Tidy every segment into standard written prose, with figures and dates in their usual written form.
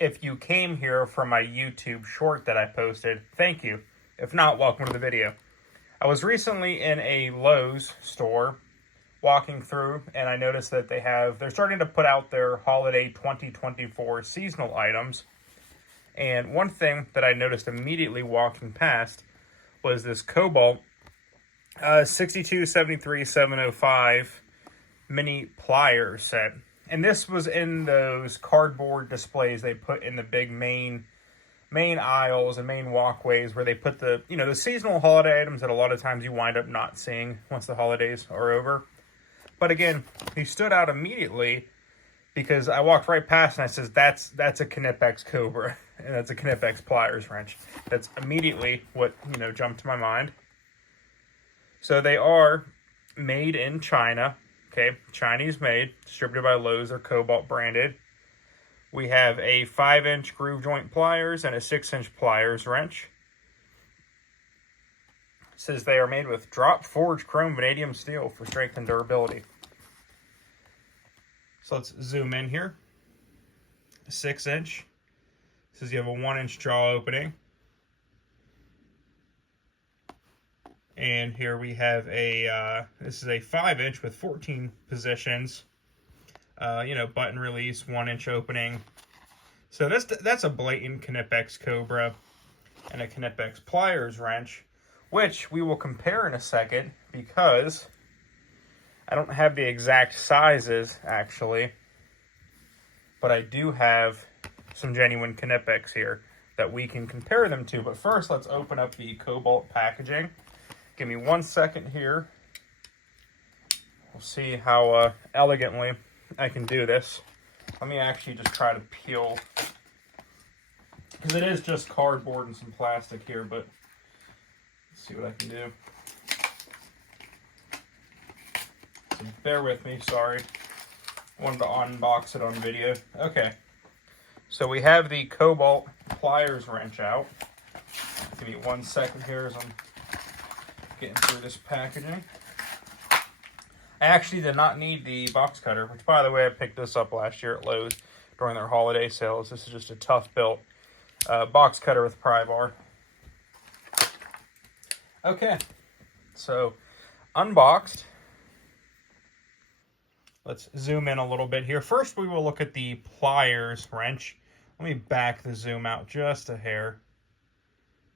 If you came here from my YouTube short that I posted, thank you. If not, welcome to the video. I was recently in a Lowe's store walking through, and I noticed that they're starting to put out their holiday 2024 seasonal items. And one thing that I noticed immediately walking past was this Kobalt 6273705 mini Pliers set. And this was in those cardboard displays they put in the big main aisles and main walkways where they put the seasonal holiday items that a lot of times you wind up not seeing once the holidays are over. But again, he stood out immediately because I walked right past and I says, that's a Knipex Cobra and that's a Knipex Pliers wrench. That's immediately what, jumped to my mind. So they are made in China. Okay, Chinese made, distributed by Lowe's, or Kobalt branded. We have a 5-inch groove joint pliers and a 6-inch pliers wrench. It says they are made with drop forged chrome vanadium steel for strength and durability. So let's zoom in here. 6-inch. It says you have a 1-inch jaw opening. And here we have this is a 5-inch with 14 positions. Button release, 1-inch opening. So that's a blatant Knipex Cobra and a Knipex Pliers wrench, which we will compare in a second because I don't have the exact sizes actually, but I do have some genuine Knipex here that we can compare them to. But first, let's open up the Kobalt packaging. Give me 1 second here. We'll see how elegantly I can do this. Let me actually just try to peel, because it is just cardboard and some plastic here, but let's see what I can do. So bear with me, sorry. Wanted to unbox it on video. Okay, so we have the Kobalt Pliers wrench out. Give me 1 second here as I'm getting through this packaging. I actually did not need the box cutter, which, by the way, I picked this up last year at Lowe's during their holiday sales. This is just a tough built box cutter with pry bar. Okay, so unboxed. Let's zoom in a little bit here. First, we will look at the Pliers wrench. Let me back the zoom out just a hair.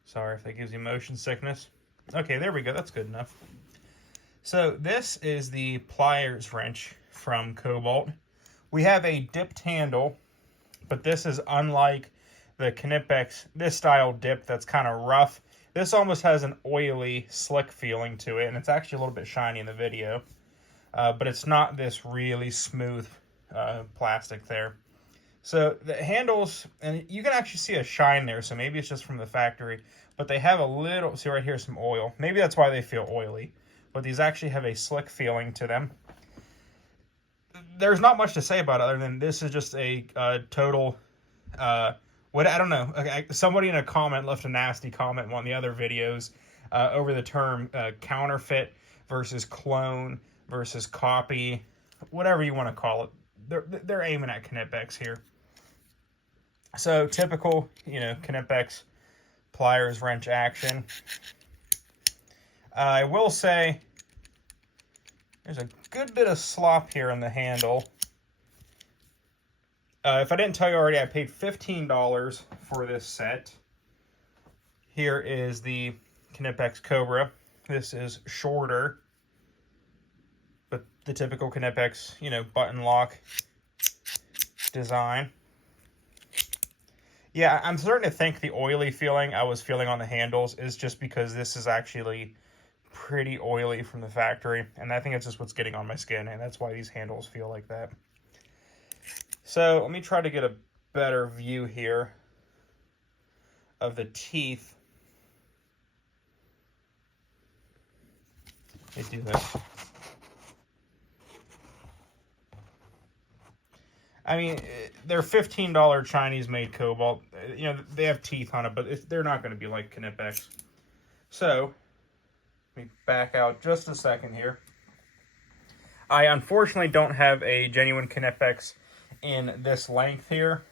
Sorry if that gives you motion sickness. Okay, there we go. That's good enough. So this is the Pliers wrench from Kobalt. We have a dipped handle, but this is unlike the Knipex, this style dip that's kind of rough. This almost has an oily, slick feeling to it, and it's actually a little bit shiny in the video. But it's not this really smooth plastic there. So the handles, and you can actually see a shine there, so maybe it's just from the factory, but they have a little, see right here, some oil. Maybe that's why they feel oily, but these actually have a slick feeling to them. There's not much to say about it other than this is just a total, I don't know. Okay, somebody in a comment left a nasty comment in one of the other videos over the term counterfeit versus clone versus copy, whatever you want to call it. They're aiming at Knipex here. So typical, Knipex Pliers wrench action. I will say there's a good bit of slop here in the handle. If I didn't tell you already, I paid $15 for this set. Here is the Knipex Cobra. This is shorter, but the typical Knipex, button lock design. Yeah, I'm starting to think the oily feeling I was feeling on the handles is just because this is actually pretty oily from the factory, and I think it's just what's getting on my skin, and that's why these handles feel like that. So let me try to get a better view here of the teeth. Let me do this. I mean, they're $15 Chinese-made Kobalt. They have teeth on it, but they're not going to be like Knipex. So, let me back out just a second here. I unfortunately don't have a genuine Knipex in this length here.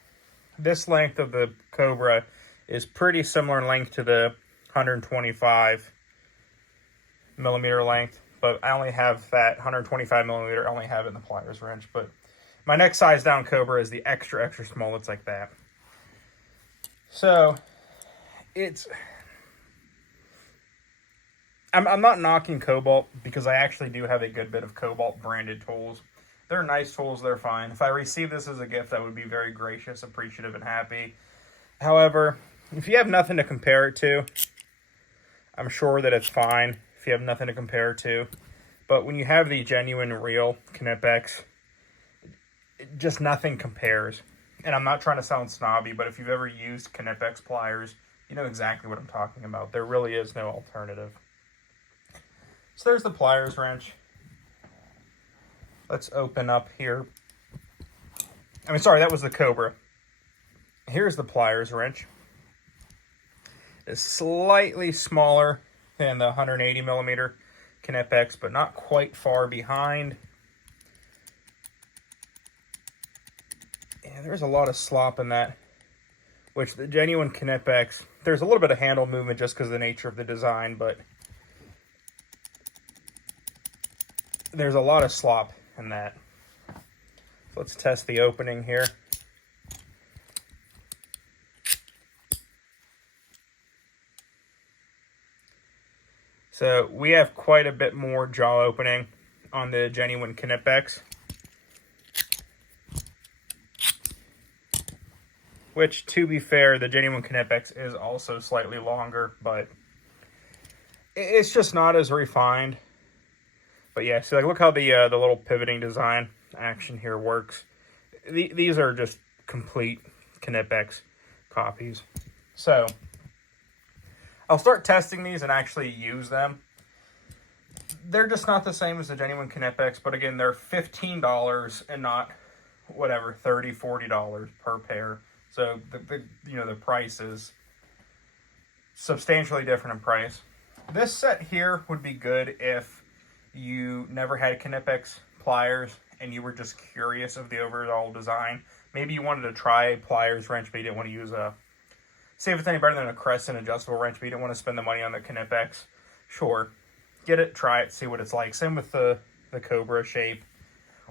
this length of the Cobra is pretty similar in length to the 125 millimeter length, but I only have that 125 millimeter. I only have it in the pliers wrench, but my next size down Cobra is the extra small. It's like that. So it's, I'm not knocking Kobalt, because I actually do have a good bit of Kobalt branded tools. They're nice tools, they're fine. If I receive this as a gift, I would be very gracious, appreciative, and happy. However, if you have nothing to compare it to, I'm sure that it's fine if you have nothing to compare it to. But when you have the genuine, real Knipex, just nothing compares. And I'm not trying to sound snobby, but if you've ever used Knipex pliers, you know exactly what I'm talking about. There really is no alternative. So there's the pliers wrench. Let's open up here. I mean, sorry, that was the Cobra. Here's the pliers wrench. It's slightly smaller than the 180 millimeter Knipex, but not quite far behind. Yeah, there's a lot of slop in that, which the genuine Knipex, there's a little bit of handle movement just because of the nature of the design, but there's a lot of slop in that. So let's test the opening here. So we have quite a bit more jaw opening on the genuine Knipex, which, to be fair, the genuine Knipex is also slightly longer, but it's just not as refined. But yeah, so like, look how the little pivoting design action here works. These are just complete Knipex copies. So I'll start testing these and actually use them. They're just not the same as the genuine Knipex, but again, they're $15 and not whatever, $30, $40 per pair. So the price is substantially different in price. This set here would be good if you never had Knipex pliers and you were just curious of the overall design. Maybe you wanted to try a pliers wrench, but you didn't want to use say if it's any better than a Crescent adjustable wrench, but you didn't want to spend the money on the Knipex. Sure, get it, try it, see what it's like. Same with the Cobra shape.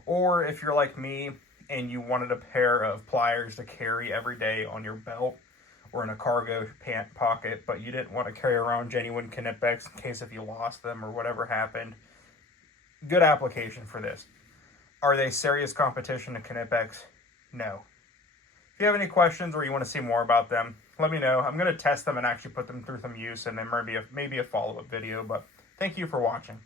Or if you're like me and you wanted a pair of pliers to carry every day on your belt or in a cargo pant pocket, but you didn't want to carry around genuine Knipex in case if you lost them or whatever happened, good application for this. Are they serious competition to Knipex? No. If you have any questions or you want to see more about them, let me know. I'm going to test them and actually put them through some use, and then maybe a follow-up video. But thank you for watching.